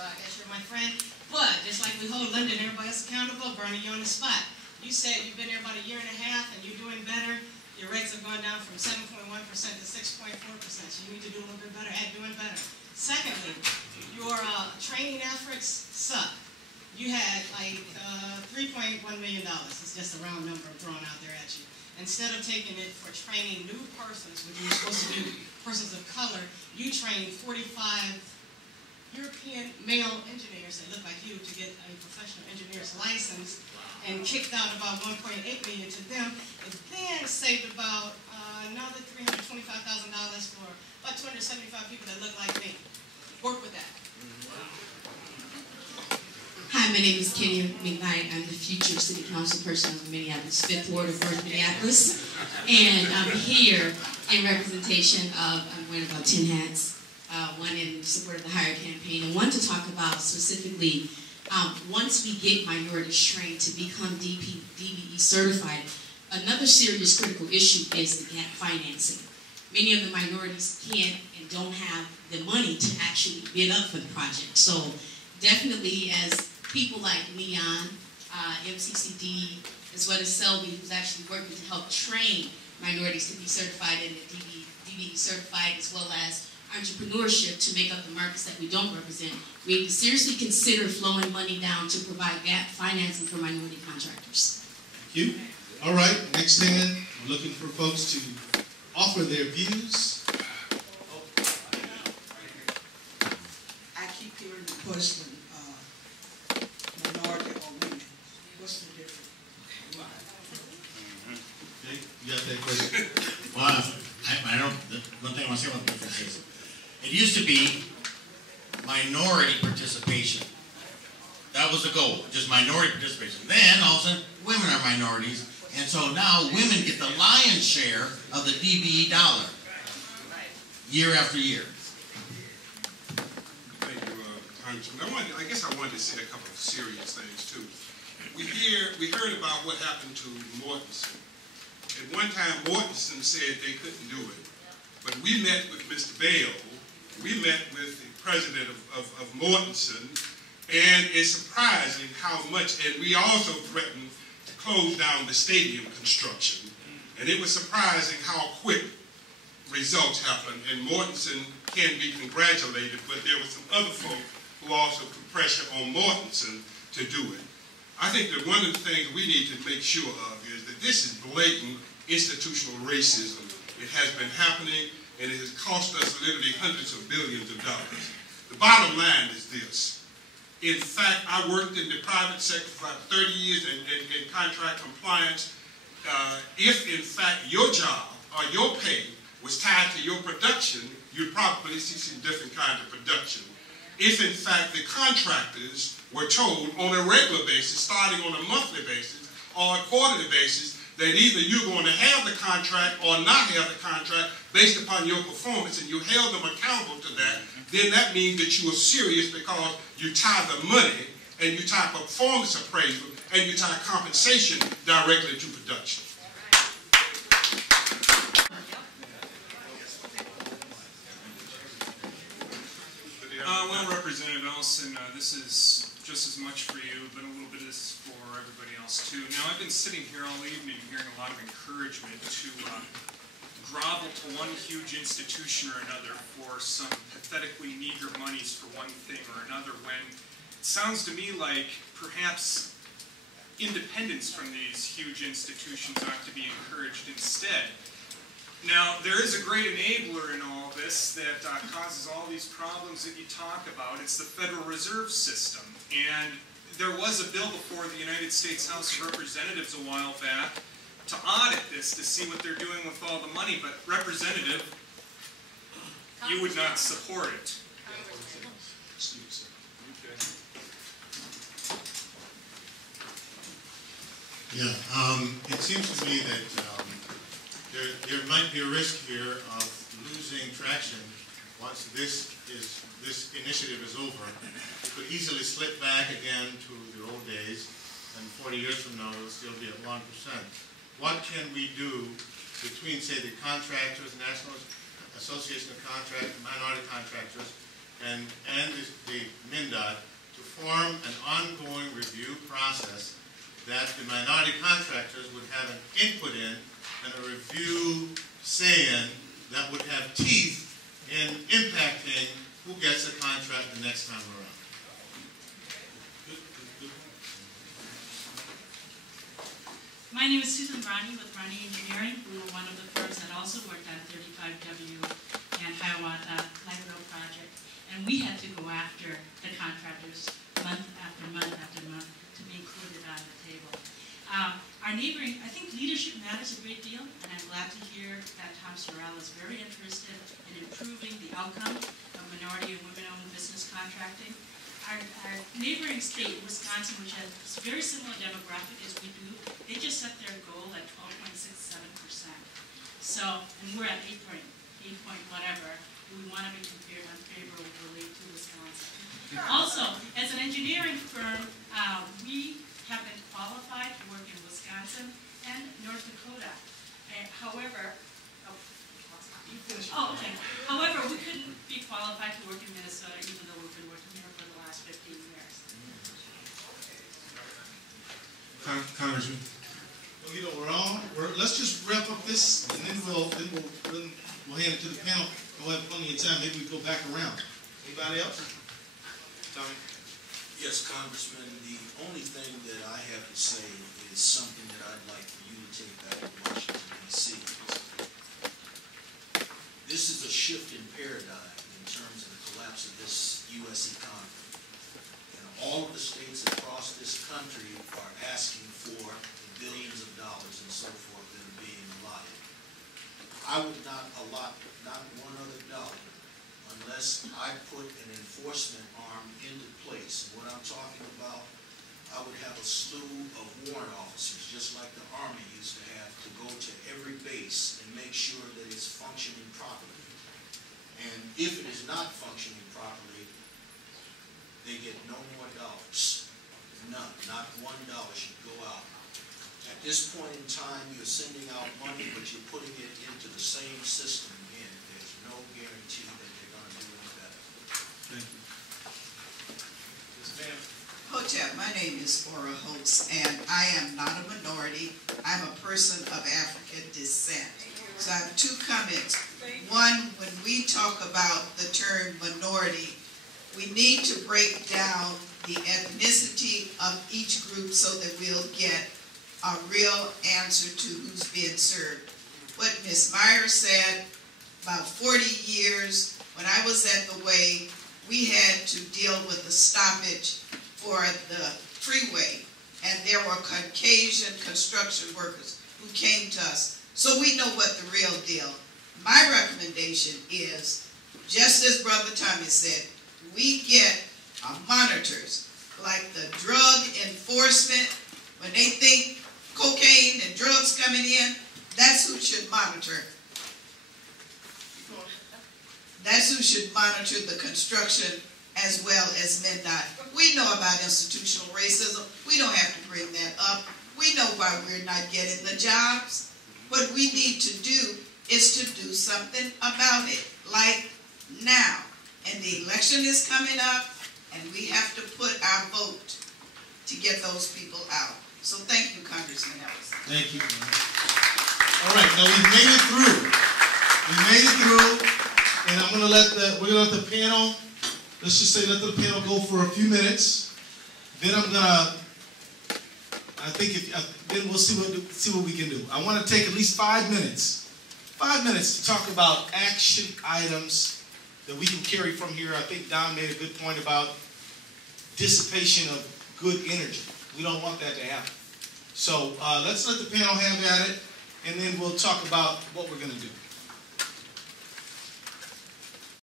I guess you're my friend. But just like we hold Linda and everybody else accountable, Bernie, you're on the spot. You said you've been there about 1.5 years and you're doing better. Your rates have gone down from 7.1% to 6.4%. So you need to do a little bit better at doing better. Secondly, your training efforts suck. You had like $3.1 million. It's just a round number thrown out there at you. Instead of taking it for training new persons, which you're supposed to do, persons of color, you trained 45 European male engineers that look like you to get a professional engineer's license, and kicked out about $1.8 million to them, and then saved about another $325,000 for about 275 people that look like me. Work with that. Hi, my name is Kenya McKnight. I'm the future City Council person of Minneapolis, 5th Ward of North Minneapolis. And I'm here in representation of, I'm wearing about 10 hats, one in support of the Hire campaign, and one to talk about specifically, once we get minorities trained to become DBE certified, another serious critical issue is the gap financing. Many of the minorities can't and don't have the money to actually bid up for the project. So definitely, as people like Leon, MCCD, as well as Selby, who's actually working to help train minorities to be certified and the DBE certified, as well as entrepreneurship to make up the markets that we don't represent, we need to seriously consider flowing money down to provide gap financing for minority contractors. Thank you. All right, next stand, we're looking for folks to offer their views. I keep hearing the question, minority or women. What's the difference? Okay, you got that question? Well, I don't, one thing I want to say about the difference is, it used to be minority participation. That was the goal, just minority participation. Then, all of a sudden, women are minorities, and so now women get the lion's share of the DBE dollar, year after year. Thank you, Congressman. I guess I wanted to say a couple of serious things, too. We heard about what happened to Mortensen. At one time, Mortensen said they couldn't do it, but we met with Mr. Bale. We met with the president of Mortensen, and it's surprising how much, and we also threatened to close down the stadium construction, and it was surprising how quick results happened, and Mortensen can be congratulated, but there were some other folk who also put pressure on Mortensen to do it. I think that one of the things we need to make sure of is that this is blatant institutional racism. It has been happening, and it has cost us literally hundreds of billions of dollars. The bottom line is this. In fact, I worked in the private sector for about 30 years in contract compliance. If, in fact, your job or your pay was tied to your production, you'd probably see some different kind of production. If, in fact, the contractors were told on a regular basis, starting on a monthly basis or a quarterly basis, that either you're going to have the contract or not have the contract based upon your performance, and you held them accountable to that, then that means that you are serious because you tie the money and you tie performance appraisal and you tie compensation directly to production. Well, Representative Ellison, this is just as much for you, but a little bit of this for everybody else too. Now, I've been sitting here all evening hearing a lot of encouragement to grovel to one huge institution or another for some pathetically meager monies for one thing or another, when it sounds to me like perhaps independence from these huge institutions ought to be encouraged instead. Now, there is a great enabler in all this that causes all these problems that you talk about. It's the Federal Reserve System. And there was a bill before the United States House of Representatives a while back to audit this, to see what they're doing with all the money. But, Representative, you would not support it. Yeah, it seems to me that there might be a risk here of losing traction once this initiative is over. It could easily slip back again to the old days, and 40 years from now it will still be at 1%. What can we do between, say, the contractors, National Association of Contractors, minority contractors, and the MnDOT to form an ongoing review process that the minority contractors would have an input in and a review saying that would have teeth in impacting who gets a contract the next time around. My name is Susan Ronnie with Ronnie Engineering. We were one of the firms that also worked on 35W and Hiawatha Light Rail project. And we had to go after the contractors month after month after month to be included on the table. Our neighboring, I think leadership matters a great deal, and I'm glad to hear that Tom Sorrell is very interested in improving the outcome of minority and women-owned business contracting. Our neighboring state, Wisconsin, which has a very similar demographic as we do, they just set their goal at 12.67%. So, and we're at 8 point whatever. We want to be compared unfavorably to Wisconsin. Also, as an engineering firm, we have been qualified to work in Wisconsin and North Dakota. However, we couldn't be qualified to work in Minnesota, even though we've been working here for the last 15 years. Congressman. Well, you know, let's just wrap up this, and then we'll hand it to the panel. We'll have plenty of time. Maybe we go back around. Anybody else? Tommy? Yes, Congressman. The only thing that I have to say is something that I'd like for you to take back to Washington, D.C. This is a shift in paradigm in terms of the collapse of this U.S. economy. And all of the states across this country are asking for the billions of dollars and so forth that are being allotted. I would not allot not one other dollar unless I put an enforcement arm into place. And what I'm talking about, I would have a slew of warrant officers, just like the Army used to have, to go to every base and make sure that it's functioning properly. And if it is not functioning properly, they get no more dollars. None. Not $1 should go out. At this point in time, you're sending out money, but you're putting it into the same system again. There's no guarantee that they're going to do any better. Thank you. Yes, ma'am. Hotep, my name is Ora Holtz, and I am not a minority. I'm a person of African descent. So I have two comments. One, when we talk about the term minority, we need to break down the ethnicity of each group so that we'll get a real answer to who's being served. What Ms. Meyer said, about 40 years, when I was at the Way, we had to deal with the stoppage for the freeway, and there were Caucasian construction workers who came to us. So we know what the real deal. My recommendation is, just as Brother Tommy said, we get monitors, like the drug enforcement, when they think cocaine and drugs coming in, that's who should monitor. That's who should monitor the construction as well as MnDOT. We know about institutional racism. We don't have to bring that up. We know why we're not getting the jobs. What we need to do is to do something about it, like now. And the election is coming up, and we have to put our vote to get those people out. So thank you, Congressman Ellison. Thank you. All right, now we've made it through. We made it through, and we're gonna let the panel, let's just say let the panel go for a few minutes. Then then we'll see what we can do. I want to take at least 5 minutes. 5 minutes to talk about action items that we can carry from here. I think Don made a good point about dissipation of good energy. We don't want that to happen. So let's let the panel have at it, and then we'll talk about what we're going to do.